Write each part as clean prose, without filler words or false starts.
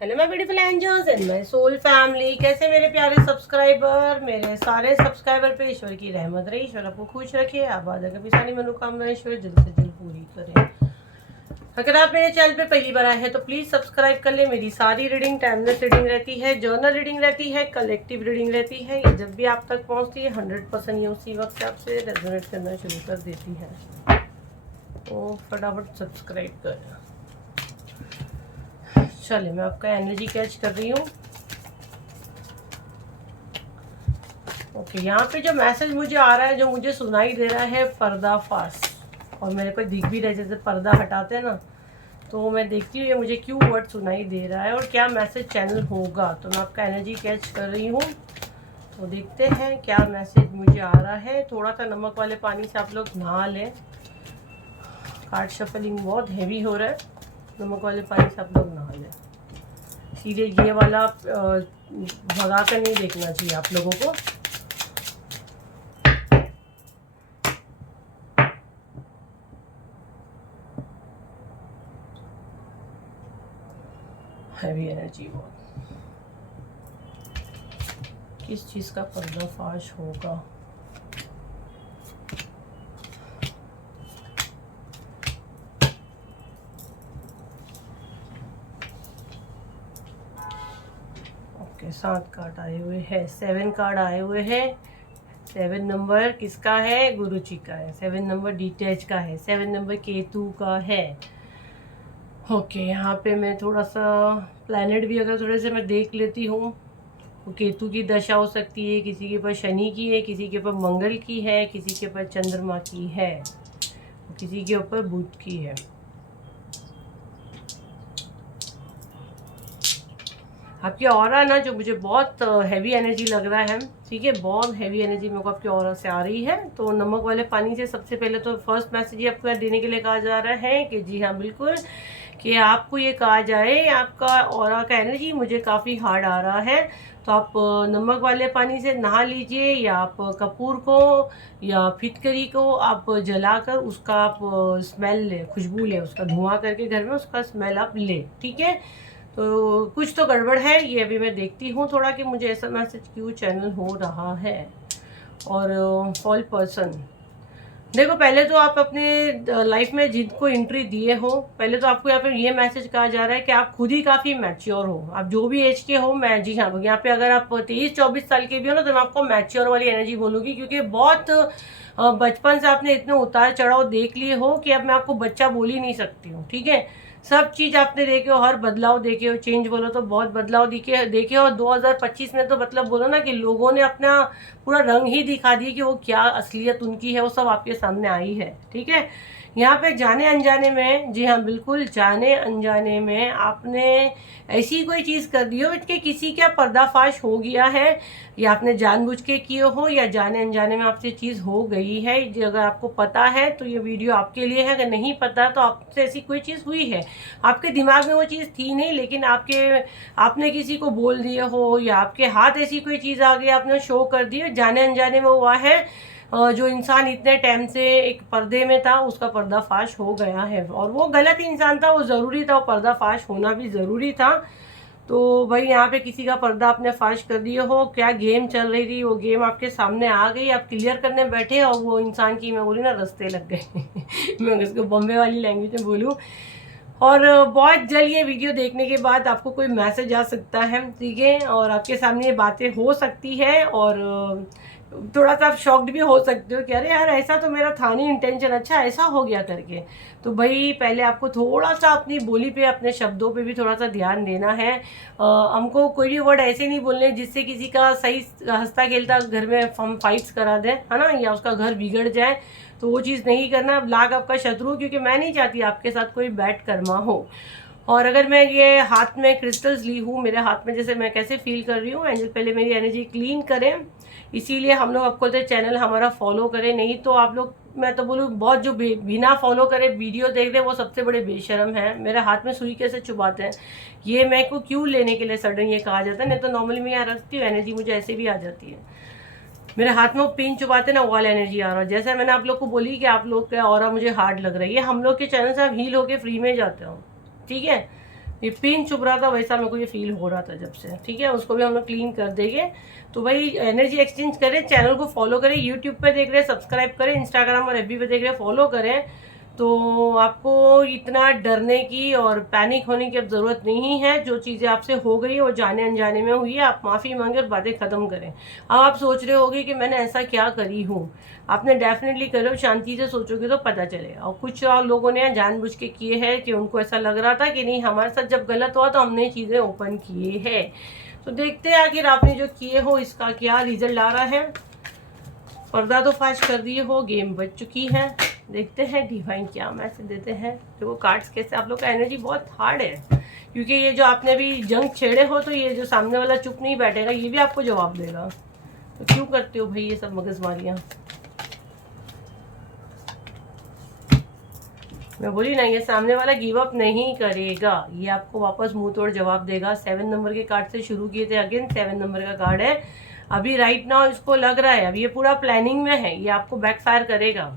Hello my beautiful angels and my soul family. कैसे मेरे प्यारे सब्सक्राइबर, मेरे सारे सब्सक्राइबर पे ईश्वर की रहमत रही। ईश्वर आपको खुश रखे, आबाद कभी सारी मनोकामना ईश्वर जल्द से जल्द पूरी करे। अगर आप मेरे चैनल पे पहली बार आए हैं तो प्लीज़ सब्सक्राइब कर ले। मेरी सारी रीडिंग टाइमलेस रीडिंग रहती है, जर्नल रीडिंग रहती है, कलेक्टिव रीडिंग रहती है। ये जब भी आप तक पहुंचती है 100% ये उसी वक्त से आपसे रेजोनेट करना शुरू कर देती है। तो फटाफट सब्सक्राइब करें। चलिए मैं आपका एनर्जी कैच कर रही हूँ। ओके, यहाँ पे जो मैसेज मुझे आ रहा है, जो मुझे सुनाई दे रहा है, पर्दाफाश। और मेरे को दिख भी रहा है, जैसे पर्दा हटाते हैं ना, तो मैं देखती हूँ ये मुझे क्यों वर्ड सुनाई दे रहा है और क्या मैसेज चैनल होगा। तो मैं आपका एनर्जी कैच कर रही हूँ, तो देखते हैं क्या मैसेज मुझे आ रहा है। थोड़ा सा नमक वाले पानी से आप लोग नहा लें। कार्ड शफलिंग बहुत हैवी हो रहा है, नमक वाले पानी से आप लोग नहा लें। सीधे ये वाला भगा कर नहीं देखना चाहिए आप लोगों को। हैवी एनर्जी बहुत। किस चीज़ का पर्दाफाश होगा? ओके, 7 कार्ड आए हुए हैं, 7 कार्ड आए हुए हैं। 7 नंबर किसका है? गुरु जी का है। 7 नंबर डिटैच का है। 7 नंबर केतु का है। ओके, यहाँ पे मैं थोड़ा सा प्लैनेट भी अगर थोड़े से मैं देख लेती हूँ। तो केतु की दशा हो सकती है, किसी के ऊपर शनि की है, किसी के ऊपर मंगल की है, किसी के ऊपर चंद्रमा की है, किसी के ऊपर बुध की है। आपकी ऑरा ना, जो मुझे बहुत हैवी एनर्जी लग रहा है, ठीक है, बहुत हैवी एनर्जी मेरे को आपकी ऑरा से आ रही है। तो नमक वाले पानी से सबसे पहले तो फर्स्ट मैसेज ये आपको देने के लिए कहा जा रहा है कि जी हाँ बिल्कुल, कि आपको ये कहा जाए आपका ऑरा का एनर्जी मुझे काफ़ी हार्ड आ रहा है। तो आप नमक वाले पानी से नहा लीजिए, या आप कपूर को या फिटकरी को आप जलाकर उसका आप स्मेल ले, खुशबू ले, उसका धुआं करके घर में उसका स्मेल आप ले, ठीक है। तो कुछ तो गड़बड़ है, ये अभी मैं देखती हूँ थोड़ा कि मुझे ऐसा मैसेज क्यों चैनल हो रहा है। और फॉल पर्सन, देखो पहले तो आप अपने लाइफ में जिनको एंट्री दिए हो, पहले तो आपको यहाँ पे ये मैसेज कहा जा रहा है कि आप खुद ही काफ़ी मैच्योर हो। आप जो भी एज के हो, मैं जी हाँ यहाँ पे अगर आप 23-24 साल के भी हो ना, तो मैं आपको मैच्योर वाली एनर्जी बोलूँगी, क्योंकि बहुत बचपन से आपने इतने उतार चढ़ाव देख लिए हो कि अब मैं आपको बच्चा बोल ही नहीं सकती हूँ, ठीक है। सब चीज़ आपने देखे हो, हर बदलाव देखे हो, चेंज बोलो तो बहुत बदलाव देखे हो। 2025 में तो मतलब बोलो ना कि लोगों ने अपना पूरा रंग ही दिखा दिया कि वो क्या असलियत उनकी है, वो सब आपके सामने आई है, ठीक है। यहाँ पे जाने अनजाने में, जी हाँ बिल्कुल, जाने अनजाने में आपने ऐसी कोई चीज़ कर दी हो कि किसी का पर्दाफाश हो गया है, या आपने जानबूझ के किए हो, या जाने अनजाने में आपसे चीज़ हो गई है। जो अगर आपको पता है तो ये वीडियो आपके लिए है, अगर नहीं पता तो आपसे ऐसी कोई चीज़ हुई है, आपके दिमाग में वो चीज़ थी नहीं, लेकिन आपने किसी को बोल दिया हो, या आपके हाथ ऐसी कोई चीज़ आ गई, आपने शो कर दी, जाने अनजाने में हुआ है। जो इंसान इतने टाइम से एक पर्दे में था, उसका पर्दाफाश हो गया है, और वो गलत इंसान था, वो ज़रूरी था, वो पर्दाफाश होना भी ज़रूरी था। तो भाई यहाँ पे किसी का पर्दा आपने फाश कर दिए हो, क्या गेम चल रही थी, वो गेम आपके सामने आ गई, आप क्लियर करने बैठे और वो इंसान की, मैं बोली ना, रास्ते लग गए मैं उसको बॉम्बे वाली लैंग्वेज में बोलूँ। और बहुत जल्द ये वीडियो देखने के बाद आपको कोई मैसेज आ सकता है, ठीक है, और आपके सामने ये बातें हो सकती है, और थोड़ा सा आप शॉक्ड भी हो सकते हो कि अरे यार ऐसा तो मेरा था नहीं इंटेंशन, अच्छा ऐसा हो गया करके। तो भाई पहले आपको थोड़ा सा अपनी बोली पे, अपने शब्दों पे भी थोड़ा सा ध्यान देना है। हमको कोई भी वर्ड ऐसे नहीं बोलने जिससे किसी का सही हंसता खेलता घर में हम फाइट्स करा दें, है ना, या उसका घर बिगड़ जाए। तो वो चीज़ नहीं करना। लाग आपका शत्रु, क्योंकि मैं नहीं चाहती आपके साथ कोई बैड कर्मा हो। और अगर मैं ये हाथ में क्रिस्टल्स ली हूँ, मेरे हाथ में जैसे मैं कैसे फील कर रही हूँ, एंजल पहले मेरी एनर्जी क्लीन करें, इसीलिए हम लोग आपको तो चैनल हमारा फॉलो करें। नहीं तो आप लोग, मैं तो बोलूँ बहुत जो बिना फॉलो करे वीडियो देख रहे हैं, वो सबसे बड़े बेशरम हैं। मेरे हाथ में सुई कैसे चुभाते हैं, ये मैं को क्यों लेने के लिए सडन ये कहा जाता है। नहीं तो नॉर्मली मैं यहाँ रखती हूँ, एनर्जी मुझे ऐसे भी आ जाती है। मेरे हाथ में वो पिन चुभाते ना, वाल एनर्जी आ रहा है। जैसे मैंने आप लोग को बोली कि आप लोग का ऑरा मुझे हार्ड लग रहा है, ये हम लोग के चैनल से आप हील होके फ्री में जाते हो, ठीक है। ये पिन चुभ रहा था, वैसा मेरे को ये फील हो रहा था जब से। ठीक है, उसको भी हम लोग क्लीन कर देंगे। तो भाई एनर्जी एक्सचेंज करें, चैनल को फॉलो करें, यूट्यूब पे देख रहे हैं सब्सक्राइब करें, इंस्टाग्राम और एफबी पे देख रहे हैं फॉलो करें। तो आपको इतना डरने की और पैनिक होने की अब ज़रूरत नहीं है। जो चीज़ें आपसे हो गई है वो जाने अनजाने में हुई है, आप माफ़ी मांगे और बातें ख़त्म करें। अब आप सोच रहे होगे कि मैंने ऐसा क्या करी हूँ, आपने डेफिनेटली करो, शांति से सोचोगे तो पता चलेगा। और कुछ और लोगों ने जानबूझ के किए हैं कि उनको ऐसा लग रहा था कि नहीं हमारे साथ जब गलत हुआ तो हमने चीज़ें ओपन किए हैं। तो देखते हैं आखिर आपने जो किए हो इसका क्या रिजल्ट आ रहा है। पर्दा तो फाश कर दिए हो, गेम बच चुकी है। देखते हैं डिवाइन क्या मैसेज देते हैं। देखो कार्ड्स कैसे, आप लोग का एनर्जी बहुत हार्ड है, क्योंकि ये जो आपने अभी जंग छेड़े हो तो ये जो सामने वाला चुप नहीं बैठेगा, ये भी आपको जवाब देगा। तो क्यों करते हो भाई ये सब मगजमारियाँ। मैं बोली ना, ये सामने वाला गिव अप नहीं करेगा, ये आपको वापस मुंह तोड़ जवाब देगा। 7 नंबर के कार्ड से शुरू किए थे, अगेन 7 नंबर का कार्ड है। अभी राइट नाउ इसको लग रहा है, अभी ये पूरा प्लानिंग में है, ये आपको बैकफायर करेगा।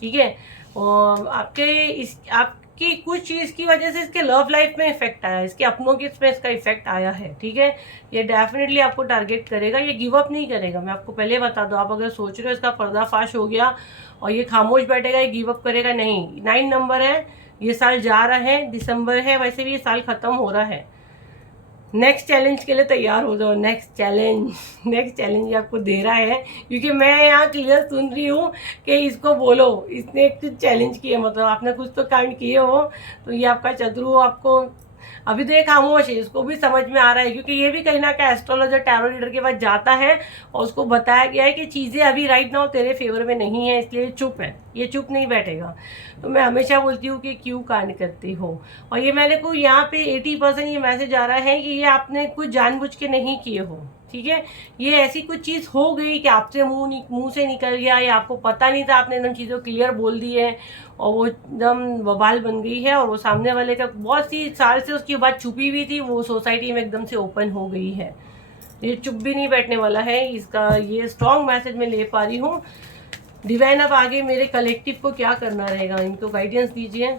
ठीक है, और आपकी कुछ चीज़ की वजह से इसके लव लाइफ में इफेक्ट आया, इसके अपनों की इसमें इसका इफेक्ट आया है। ठीक है, ये डेफिनेटली आपको टारगेट करेगा, ये गिव अप नहीं करेगा। मैं आपको पहले बता दूं, आप अगर सोच रहे हो इसका पर्दाफाश हो गया और ये खामोश बैठेगा, ये गिव अप करेगा, नहीं। 9 नंबर है, ये साल जा रहा है, दिसंबर है, वैसे भी ये साल खत्म हो रहा है। नेक्स्ट चैलेंज के लिए तैयार हो जाओ। नेक्स्ट चैलेंज ये आपको दे रहा है, क्योंकि मैं यहाँ क्लियर सुन रही हूँ कि इसको बोलो, इसने एक चैलेंज किया, मतलब आपने कुछ तो कांड किए हो। तो ये आपका शत्रु आपको अभी तो ये खामोश है, इसको भी समझ में आ रहा है, क्योंकि ये भी कहीं ना कहीं एस्ट्रोलॉजर टैरो रीडर के पास जाता है और उसको बताया गया है कि चीज़ें अभी राइट नाउ तेरे फेवर में नहीं है, इसलिए चुप है, ये चुप नहीं बैठेगा। तो मैं हमेशा बोलती हूँ कि क्यों कांड करते हो। और ये मैंने को यहाँ पे 80% ये मैसेज आ रहा है कि ये आपने कुछ जानबूझ के नहीं किए हो। ठीक है, ये ऐसी कुछ चीज़ हो गई कि आपसे मुंह से निकल गया, या आपको पता नहीं था, आपने एकदम चीज़ों क्लियर बोल दी है और वो एकदम बवाल बन गई है। और वो सामने वाले का बहुत सी साल से उसकी बात छुपी हुई थी, वो सोसाइटी में एकदम से ओपन हो गई है। ये चुप भी नहीं बैठने वाला है, इसका ये स्ट्रॉन्ग मैसेज मैं ले पा रही हूँ। डिवाइन अब आगे मेरे कलेक्टिव को क्या करना रहेगा, इनको गाइडेंस दीजिए।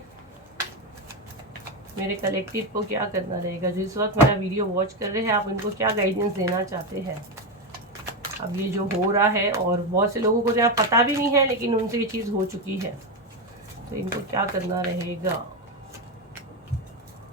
मेरे कलेक्टिव को क्या करना रहेगा, जो इस वक्त मेरा वीडियो वॉच कर रहे हैं, आप उनको क्या गाइडेंस देना चाहते हैं। अब ये जो हो रहा है, और बहुत से लोगों को तो यहाँ पता भी नहीं है, लेकिन उनसे ये चीज़ हो चुकी है, तो इनको क्या करना रहेगा।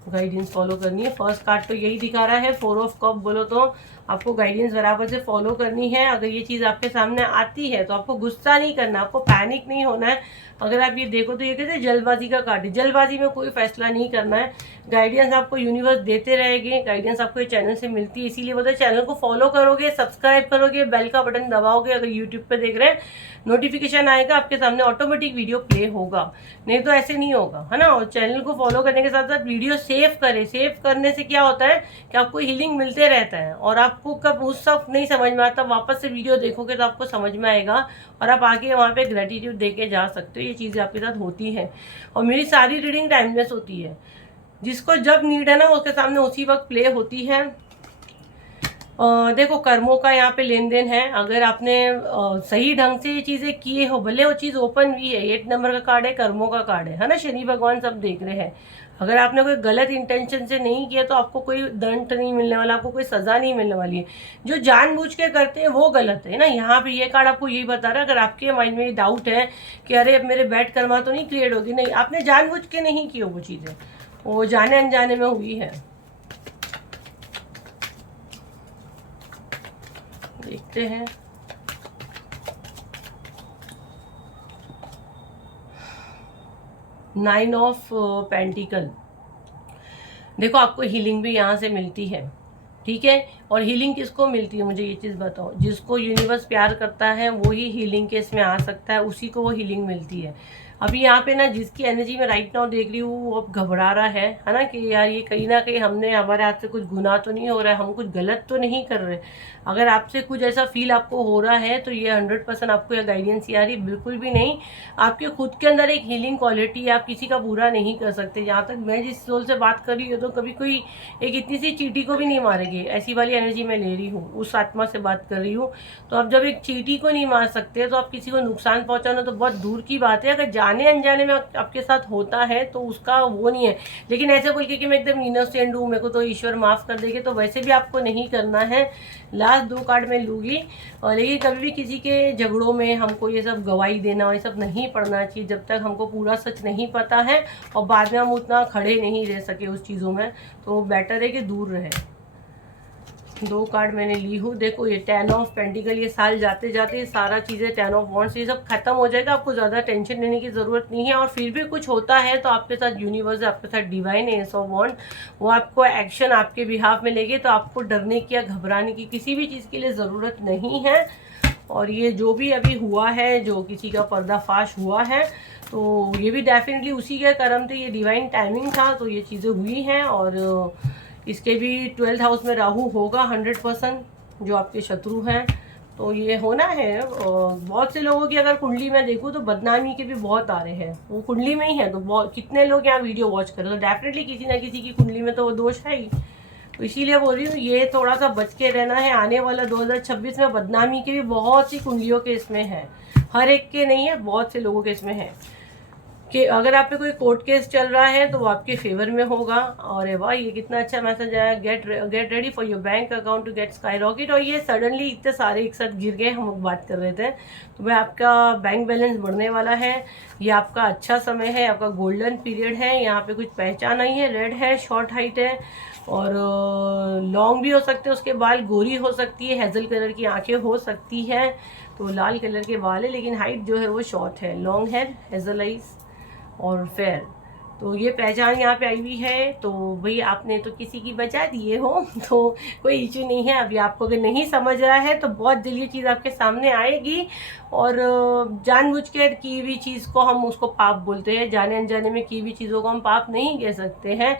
गाइडेंस फॉलो करनी है। फर्स्ट कार्ड तो यही दिखा रहा है, 4 ऑफ कप। बोलो तो आपको गाइडेंस बराबर से फॉलो करनी है। अगर ये चीज़ आपके सामने आती है तो आपको गुस्सा नहीं करना, आपको पैनिक नहीं होना है। अगर आप ये देखो तो ये कहते हैं जल्दबाजी का कार्ड है, जल्दबाजी में कोई फैसला नहीं करना है। गाइडेंस आपको यूनिवर्स देते रहेंगे, गाइडेंस आपको ये चैनल से मिलती है, इसीलिए बोलते हैं चैनल को फॉलो करोगे, सब्सक्राइब करोगे, बेल का बटन दबाओगे। अगर यूट्यूब पे देख रहे हैं नोटिफिकेशन आएगा, आपके सामने ऑटोमेटिक वीडियो प्ले होगा, नहीं तो ऐसे नहीं होगा, है ना। और चैनल को फॉलो करने के साथ साथ वीडियो सेव करें। सेव करने से क्या होता है कि आपको हीलिंग मिलते रहता है, और आपको कब उस सब नहीं समझ में आता, वापस से वीडियो देखोगे तो आपको समझ में आएगा, और आप आगे वहाँ पे ग्रेटिट्यूड दे के जा सकते हो। ये चीज़ें आपके साथ होती है, और मेरी सारी रीडिंग टाइमलेस होती है, जिसको जब नीड है ना उसके सामने उसी वक्त प्ले होती है। देखो कर्मों का यहाँ पे लेन देन है। अगर आपने सही ढंग से ये चीज़ें किए हो, भले वो चीज़ ओपन भी है, 8 नंबर का कार्ड है, कर्मों का कार्ड है ना, शनि भगवान सब देख रहे हैं। अगर आपने कोई गलत इंटेंशन से नहीं किया तो आपको कोई दंड नहीं मिलने वाला, आपको कोई सज़ा नहीं मिलने वाली है। जो जानबूझ के करते हैं वो गलत है ना। यहाँ पे ये कार्ड आपको यही बता रहा है, अगर आपके माइंड में ये डाउट है कि अरे अब मेरे बैड कर्मा तो नहीं क्रिएट होगी, नहीं, आपने जानबूझ के नहीं की वो चीज़ें, वो जाने अनजाने में हुई है। देखते हैं नाइन ऑफ पेंटिकल। देखो आपको हीलिंग भी यहाँ से मिलती है, ठीक है। और हीलिंग किसको मिलती है, मुझे ये चीज़ बताओ। जिसको यूनिवर्स प्यार करता है वही हीलिंग के इसमें आ सकता है, उसी को वो हीलिंग मिलती है। अभी यहाँ पे ना जिसकी एनर्जी में राइट नाउ देख रही हूँ वो अब घबरा रहा है ना, कि यार ये कहीं ना कहीं हमने, हमारे हाथ से कुछ गुनाह तो नहीं हो रहा है, हम कुछ गलत तो नहीं कर रहे। अगर आपसे कुछ ऐसा फील आपको हो रहा है तो ये 100% आपको यह गाइडेंस आ रही है, बिल्कुल भी नहीं। आपके खुद के अंदर एक हीलिंग क्वालिटी है, आप किसी का बुरा नहीं कर सकते। जहाँ तक मैं जिस सोल से बात कर रही हूँ, तो कभी कोई एक इतनी सी चींटी को भी नहीं मारेगी, ऐसी वाली एनर्जी मैं ले रही हूँ, उस आत्मा से बात कर रही हूँ। तो आप जब एक चींटी को नहीं मार सकते तो आप किसी को नुकसान पहुँचाना तो बहुत दूर की बात है। अगर जाने अनजाने में आपके साथ होता है तो उसका वो नहीं है। लेकिन ऐसे बोल के कि मैं एकदम इनोसेंट हूँ, मेरे को तो ईश्वर माफ़ कर देंगे, तो वैसे भी आपको नहीं करना है। लास्ट 2 कार्ड मैं लूँगी। और लेकिन कभी भी किसी के झगड़ों में हमको ये सब गवाही देना, ये सब नहीं पढ़ना चाहिए जब तक हमको पूरा सच नहीं पता है और बाद में हम उतना खड़े नहीं रह सके उस चीज़ों में, तो बेटर है कि दूर रहे। 2 कार्ड मैंने ली हूँ। देखो ये 10 ऑफ पेंटिकल, ये साल जाते जाते सारा चीज़ें 10 ऑफ वॉन्ड्स ये सब खत्म हो जाएगा, आपको ज़्यादा टेंशन लेने की ज़रूरत नहीं है। और फिर भी कुछ होता है तो आपके साथ यूनिवर्स, आपके साथ डिवाइन है, एस ऑफ वॉन्ड, वो आपको एक्शन आपके बिहाफ में लेंगे, तो आपको डरने की या घबराने की किसी भी चीज़ के लिए ज़रूरत नहीं है। और ये जो भी अभी हुआ है, जो किसी का पर्दाफाश हुआ है, तो ये भी डेफिनेटली उसी के कर्म थे, ये डिवाइन टाइमिंग था, तो ये चीज़ें हुई हैं। और इसके भी 12th हाउस में राहु होगा 100%, जो आपके शत्रु हैं, तो ये होना है। बहुत से लोगों की अगर कुंडली में देखूँ तो बदनामी के भी बहुत आ रहे हैं, वो कुंडली में ही है, तो बहुत कितने लोग यहाँ वीडियो वॉच कर रहे हैं, तो डेफिनेटली किसी ना किसी की कुंडली में तो वो दोष है ही। तो इसीलिए बोल रही हूँ ये थोड़ा सा बच के रहना है। आने वाला 2026 में बदनामी के भी बहुत सी कुंडलियों के इसमें है, हर एक के नहीं है, बहुत से लोगों के इसमें है कि अगर आप पे कोई कोर्ट केस चल रहा है तो वो आपके फेवर में होगा। और वाह, ये कितना अच्छा मैसेज आया, get ready for your bank account to get skyrocket. और ये सडनली इतने सारे एक साथ गिर गए, हम बात कर रहे थे, तो भाई आपका बैंक बैलेंस बढ़ने वाला है, ये आपका अच्छा समय है, आपका गोल्डन पीरियड है। यहाँ पे कुछ पहचान नहीं है, रेड है, शॉर्ट हाइट है और लॉन्ग भी हो सकते हैं, उसके बाल गोरी हो सकती है, हेजल कलर की आंखें हो सकती हैं, तो लाल कलर के बाल है, लेकिन हाइट जो है वो शॉर्ट है, लॉन्ग है, हेजल आइज और फेयर। तो ये पहचान यहाँ पे आई हुई है। तो भाई आपने तो किसी की बचा दिए हो, तो कोई इशू नहीं है। अभी आपको अगर नहीं समझ रहा है तो बहुत जल्दी ये चीज़ आपके सामने आएगी। और जानबूझ के की हुई चीज़ को हम उसको पाप बोलते हैं, जाने अनजाने में की हुई चीज़ों को हम पाप नहीं कह सकते हैं।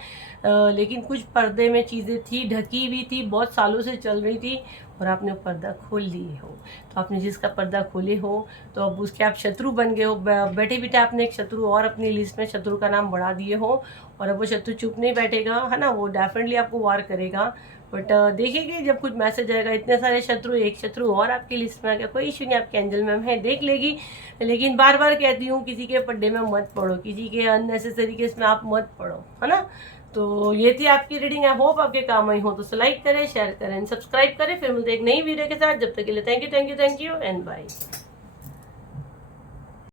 लेकिन कुछ पर्दे में चीज़ें थी, ढकी हुई थी, बहुत सालों से चल रही थी और आपने पर्दा खोल लिए हो। तो आपने जिसका पर्दा खोले हो तो अब उसके आप शत्रु बन गए हो, बैठे बैठे आपने एक शत्रु और अपनी लिस्ट में शत्रु का नाम बढ़ा दिए हो। और अब वो शत्रु चुप नहीं बैठेगा, है ना, वो डेफिनेटली आपको वार करेगा। बट देखिएगा जब कुछ मैसेज आएगा, इतने सारे शत्रु, एक शत्रु और आपकी लिस्ट में आ गया, कोई इशू नहीं, आपके एंजल मैम है, देख लेगी। लेकिन बार बार कहती हूँ किसी के पड्डे में मत पड़ो, किसी के अननेसेसरी केस में आप मत पड़ो, है ना। तो ये थी आपकी रीडिंग, आई होप आपके काम आई हो। तो लाइक करें, शेयर करें, सब्सक्राइब करें। फिर मिलते एक नई वीडियो के साथ, जब तक के लिए थैंक यू एंड बाय।